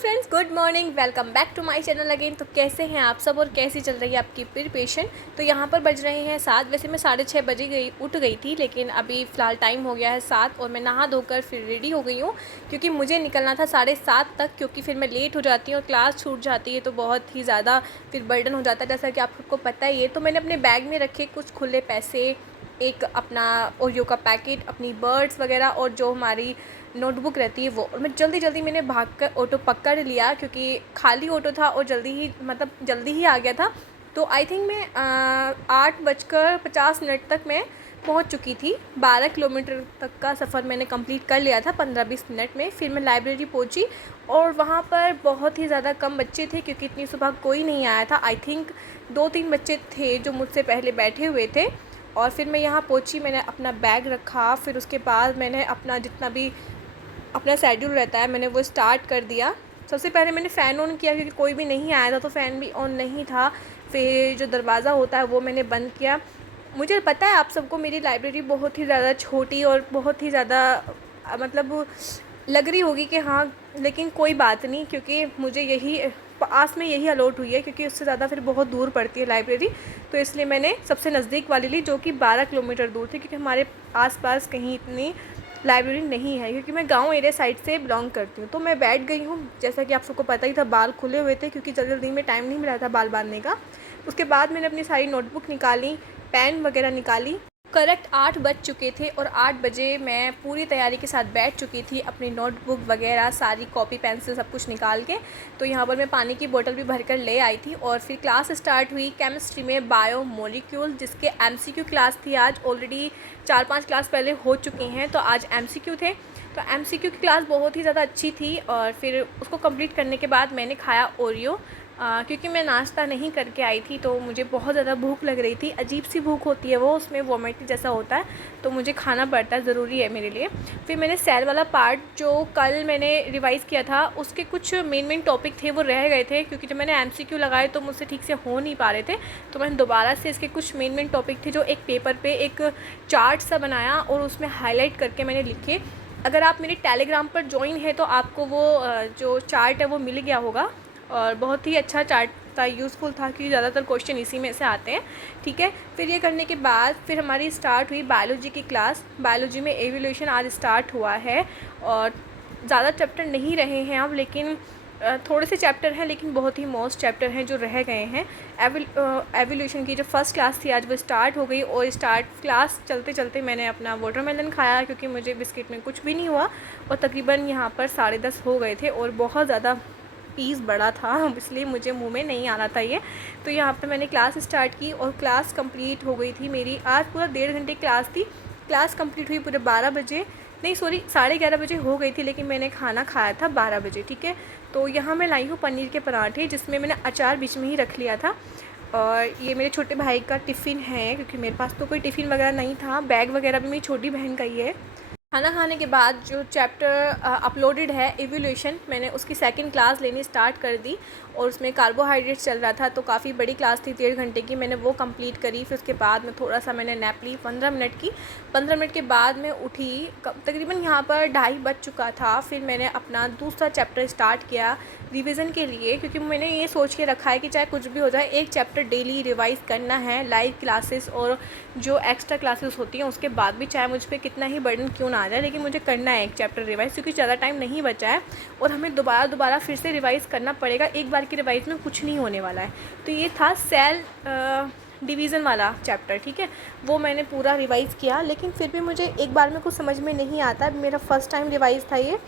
Friends, good morning. Welcome back to my channel again. तो कैसे हैं आप सब और कैसी चल रही है आपकी प्रिपरेशन। तो यहाँ पर बज रहे हैं 7। वैसे मैं 6:30 बजे उठ गई थी, लेकिन अभी फ़िलहाल टाइम हो गया है 7 और मैं नहा धोकर फिर रेडी हो गई हूँ, क्योंकि मुझे निकलना था 7:30 तक, क्योंकि फिर मैं लेट हो जाती हूँ और क्लास छूट जाती है तो बहुत ही ज़्यादा फिर बर्डन हो जाता है, जैसा कि आप सबको पता ही है। तो मैंने अपने बैग में रखे कुछ खुले पैसे, एक अपना ओरियो का पैकेट, अपनी बर्ड्स वगैरह और जो हमारी नोटबुक रहती है वो, और मैं जल्दी जल्दी भागकर ऑटो पकड़ लिया, क्योंकि खाली ऑटो था और जल्दी ही आ गया था। तो आई थिंक मैं 8:50 तक मैं पहुंच चुकी थी। 12 किलोमीटर तक का सफ़र मैंने कंप्लीट कर लिया था 15-20 मिनट में। फिर मैं लाइब्रेरी पहुंची और वहाँ पर बहुत ही ज़्यादा कम बच्चे थे, क्योंकि इतनी सुबह कोई नहीं आया था। आई थिंक 2-3 बच्चे थे जो मुझसे पहले बैठे हुए थे। और फिर मैं यहाँ पहुँची, मैंने अपना बैग रखा, फिर उसके बाद मैंने अपना जितना भी अपना शेड्यूल रहता है मैंने वो स्टार्ट कर दिया। सबसे पहले मैंने फ़ैन ऑन किया, क्योंकि कोई भी नहीं आया था तो फ़ैन भी ऑन नहीं था। फिर जो दरवाज़ा होता है वो मैंने बंद किया। मुझे पता है आप सबको मेरी लाइब्रेरी बहुत ही ज़्यादा छोटी और बहुत ही ज़्यादा मतलब लग रही होगी कि हाँ, लेकिन कोई बात नहीं, क्योंकि मुझे यही पास में यही अलॉट हुई है, क्योंकि उससे ज़्यादा फिर बहुत दूर पड़ती है लाइब्रेरी। तो इसलिए मैंने सबसे नज़दीक वाली ली, जो कि 12 किलोमीटर दूर थी, क्योंकि हमारे आसपास कहीं इतनी लाइब्रेरी नहीं है, क्योंकि मैं गांव एरिया साइड से बिलोंग करती हूँ। तो मैं बैठ गई हूँ, जैसा कि आप सबको पता ही था, बाल खुले हुए थे, क्योंकि जल्दी में टाइम नहीं मिला था बाल बांधने का। उसके बाद मैंने अपनी सारी नोटबुक निकाली, पेन वगैरह निकाली। करेक्ट 8 बज चुके थे और 8 बजे मैं पूरी तैयारी के साथ बैठ चुकी थी, अपनी नोटबुक वगैरह सारी कॉपी पेंसिल सब कुछ निकाल के। तो यहाँ पर मैं पानी की बोतल भी भर कर ले आई थी और फिर क्लास स्टार्ट हुई केमिस्ट्री में, बायो मॉलिक्यूल, जिसके एमसीक्यू क्लास थी आज। ऑलरेडी 4-5 क्लास पहले हो चुकी हैं, तो आज एमसीक्यू थे। तो एमसीक्यू की क्लास बहुत ही ज़्यादा अच्छी थी। और फिर उसको कंप्लीट करने के बाद मैंने खाया ओरियो, क्योंकि मैं नाश्ता नहीं करके आई थी, तो मुझे बहुत ज़्यादा भूख लग रही थी। अजीब सी भूख होती है वो, उसमें वोमिट जैसा होता है, तो मुझे खाना पड़ता है, ज़रूरी है मेरे लिए। फिर मैंने सेल वाला पार्ट जो कल मैंने रिवाइज़ किया था, उसके कुछ मेन टॉपिक थे वो रह गए थे, क्योंकि जब मैंने एमसीक्यू लगाए तो मुझसे ठीक से हो नहीं पा रहे थे। तो मैंने दोबारा से इसके कुछ मेन टॉपिक थे जो एक पेपर पर एक चार्ट सा बनाया और उसमें हाईलाइट करके मैंने लिखे। अगर आप मेरे टेलीग्राम पर ज्वाइन है तो आपको वो जो चार्ट है वो मिल गया होगा, और बहुत ही अच्छा चार्ट था, यूज़फुल था, क्योंकि ज़्यादातर क्वेश्चन इसी में से आते हैं। ठीक है, फिर ये करने के बाद फिर हमारी स्टार्ट हुई बायोलॉजी की क्लास। बायोलॉजी में एवोल्यूशन आज स्टार्ट हुआ है, और ज़्यादा चैप्टर नहीं रहे हैं अब, लेकिन थोड़े से चैप्टर हैं, लेकिन बहुत ही मोस्ट चैप्टर हैं जो रह गए हैं। एवोल्यूशन की जो फर्स्ट क्लास थी आज वो स्टार्ट हो गई, और स्टार्ट क्लास चलते चलते मैंने अपना वाटरमेलन खाया, क्योंकि मुझे बिस्किट में कुछ भी नहीं हुआ। और तकरीबन यहाँ पर 10:30 हो गए थे और बहुत ज़्यादा पीस बड़ा था, इसलिए मुझे मुंह में नहीं आना था ये। तो यहाँ पे मैंने क्लास स्टार्ट की और क्लास कंप्लीट हो गई थी मेरी। आज पूरा 1.5 घंटे क्लास थी। क्लास कंप्लीट हुई पूरे 12 बजे, नहीं सॉरी 11:30 बजे हो गई थी, लेकिन मैंने खाना खाया था 12 बजे। ठीक है, तो यहाँ मैं लाई हूँ पनीर के पराठे, जिसमें मैंने अचार बीच में ही रख लिया था। और ये मेरे छोटे भाई का टिफ़िन है, क्योंकि मेरे पास तो कोई टिफ़िन वगैरह नहीं था। बैग वगैरह भी मेरी छोटी बहन का ही है। खाना खाने के बाद जो चैप्टर अपलोडेड है एवोल्यूशन, मैंने उसकी सेकंड क्लास लेनी स्टार्ट कर दी, और उसमें कार्बोहाइड्रेट्स चल रहा था, तो काफ़ी बड़ी क्लास थी, 1.5 घंटे की। मैंने वो कंप्लीट करी। फिर उसके बाद मैं थोड़ा सा मैंने नैप ली 15 मिनट की। 15 मिनट के बाद मैं उठी, तकरीबन यहाँ पर 2:30 बज चुका था। फिर मैंने अपना दूसरा चैप्टर स्टार्ट किया रिवीजन के लिए, क्योंकि मैंने ये सोच के रखा है कि चाहे कुछ भी हो जाए, एक चैप्टर डेली रिवाइज़ करना है। लाइव क्लासेस और जो एक्स्ट्रा क्लासेस होती हैं उसके बाद भी, चाहे मुझ पर कितना ही बर्डन क्यों ना आ जाए, लेकिन मुझे करना है एक चैप्टर रिवाइज़, क्योंकि ज़्यादा टाइम नहीं बचा है और हमें दोबारा फिर से रिवाइज़ करना पड़ेगा। एक बार की रिवाइज़ में कुछ नहीं होने वाला है। तो ये था सेल डिवीज़न वाला चैप्टर। ठीक है, वो मैंने पूरा रिवाइज़ किया, लेकिन फिर भी मुझे एक बार में कुछ समझ में नहीं आता। मेरा फ़र्स्ट टाइम रिवाइज़ था ये,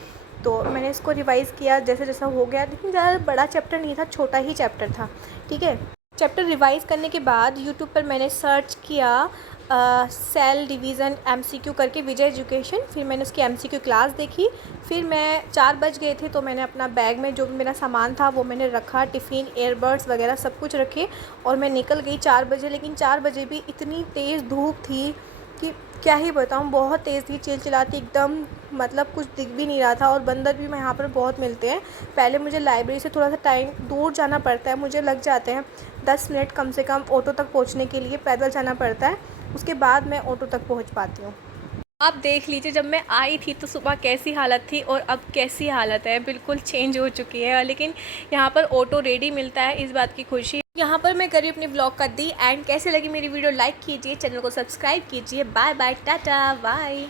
तो मैंने इसको रिवाइज़ किया जैसे जैसा हो गया, लेकिन ज़्यादा बड़ा चैप्टर नहीं था, छोटा ही चैप्टर था। ठीक है, चैप्टर रिवाइज़ करने के बाद यूट्यूब पर मैंने सर्च किया सेल डिवीज़न एमसीक्यू करके, विजय एजुकेशन। फिर मैंने उसकी एमसीक्यू क्लास देखी। फिर मैं 4 बज गए थे, तो मैंने अपना बैग में जो मेरा सामान था वो मैंने रखा, टिफ़िन, ईयरबड्स वगैरह सब कुछ रखे, और मैं निकल गई 4 बजे। लेकिन 4 बजे भी इतनी तेज़ धूप थी कि क्या ही बताऊँ, बहुत तेज़ थी, चिलचिलाती एकदम, मतलब कुछ दिख भी नहीं रहा था। और बंदर भी यहाँ पर बहुत मिलते हैं। पहले मुझे लाइब्रेरी से थोड़ा सा टाइम दूर जाना पड़ता है, मुझे लग जाते हैं 10 मिनट कम से कम ऑटो तक पहुँचने के लिए, पैदल जाना पड़ता है, उसके बाद मैं ऑटो तक पहुँच पाती हूँ। आप देख लीजिए जब मैं आई थी तो सुबह कैसी हालत थी और अब कैसी हालत है, बिल्कुल चेंज हो चुकी है। लेकिन यहाँ पर ऑटो रेडी मिलता है, इस बात की खुशी। यहाँ पर मैं करी अपनी ब्लॉग का दी एंड कैसे लगी मेरी वीडियो लाइक कीजिए, चैनल को सब्सक्राइब कीजिए। Bye bye, tata bye.